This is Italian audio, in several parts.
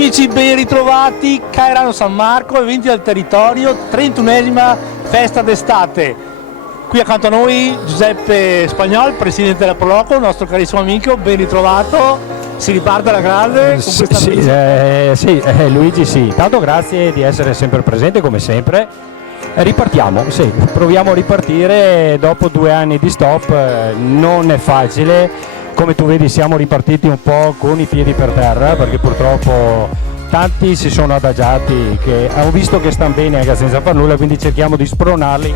amici, ben ritrovati. Cairano San Marco, eventi del territorio, 31esima festa d'estate. Qui accanto a noi Giuseppe Spagnol, presidente della Proloco, nostro carissimo amico, ben ritrovato. Si riparte alla grande con questa Luigi, sì. Tanto grazie di essere sempre presente come sempre. Ripartiamo, sì, proviamo a ripartire dopo 2 anni di stop, non è facile. Come tu vedi siamo ripartiti un po' con i piedi per terra perché purtroppo tanti si sono adagiati, che ho visto che stanno bene anche senza far nulla, quindi cerchiamo di spronarli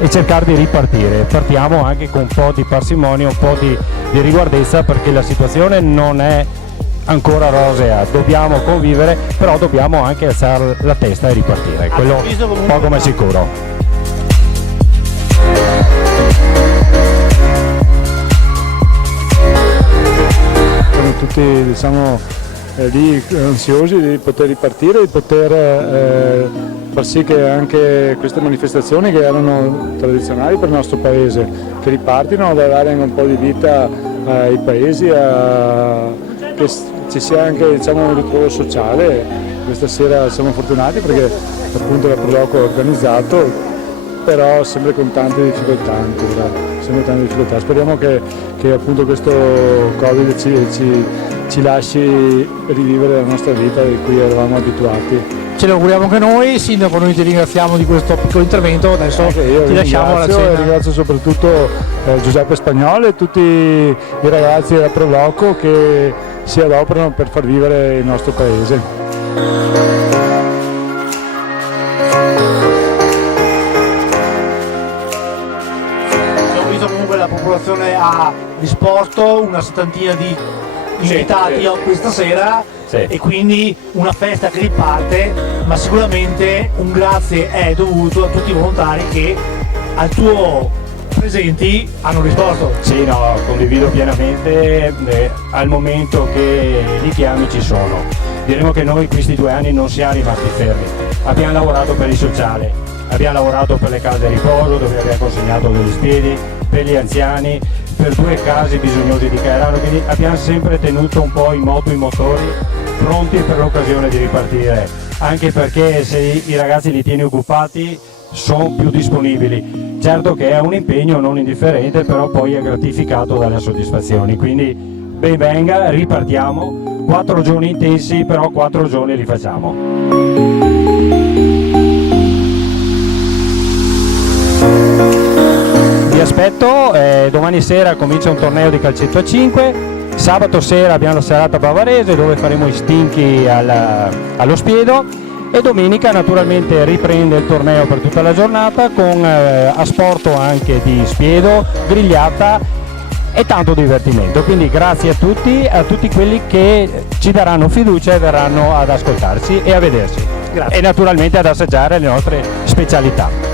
e cercare di ripartire. Partiamo anche con un po' di parsimonia, un po' di riguardezza, perché la situazione non è ancora rosea, dobbiamo convivere, però dobbiamo anche alzare la testa e ripartire, quello poco ma sicuro. Tutti diciamo lì ansiosi di poter ripartire, di poter far sì che anche queste manifestazioni che erano tradizionali per il nostro paese, che ripartino, da dare anche un po' di vita ai paesi, che ci sia anche diciamo, un ritrovo sociale. Questa sera siamo fortunati perché appunto la Proloco è organizzato, però sempre con tante difficoltà ancora. Speriamo che appunto questo Covid ci lasci rivivere la nostra vita di cui eravamo abituati. Ce lo auguriamo anche noi. Sindaco, noi ti ringraziamo di questo piccolo intervento, adesso ti lasciamo alla cena. Ringrazio soprattutto Giuseppe Spagnol e tutti i ragazzi della Proloco che si adoperano per far vivere il nostro paese. La popolazione ha disposto una settantina di invitati questa sera, e quindi una festa che riparte, ma sicuramente un grazie è dovuto a tutti i volontari che al tuo presenti hanno risposto. Sì, no, condivido pienamente, al momento che li chiami ci sono. Diremo che noi questi 2 anni non siamo rimasti fermi, abbiamo lavorato per il sociale, abbiamo lavorato per le case di riposo dove abbiamo consegnato degli spiedi, per gli anziani, per 2 case bisognosi di Cairano, quindi abbiamo sempre tenuto un po' in moto i motori pronti per l'occasione di ripartire, anche perché se i ragazzi li tieni occupati sono più disponibili. Certo che è un impegno non indifferente, però poi è gratificato dalle soddisfazioni, quindi ben venga, ripartiamo, 4 giorni intensi, però 4 giorni li facciamo. Vi aspetto, domani sera comincia un torneo di calcetto a 5, sabato sera abbiamo la serata bavarese dove faremo i stinchi allo Spiedo, e domenica naturalmente riprende il torneo per tutta la giornata con asporto anche di Spiedo, grigliata e tanto divertimento. Quindi grazie a tutti quelli che ci daranno fiducia e verranno ad ascoltarci e a vederci. Grazie. E naturalmente ad assaggiare le nostre specialità.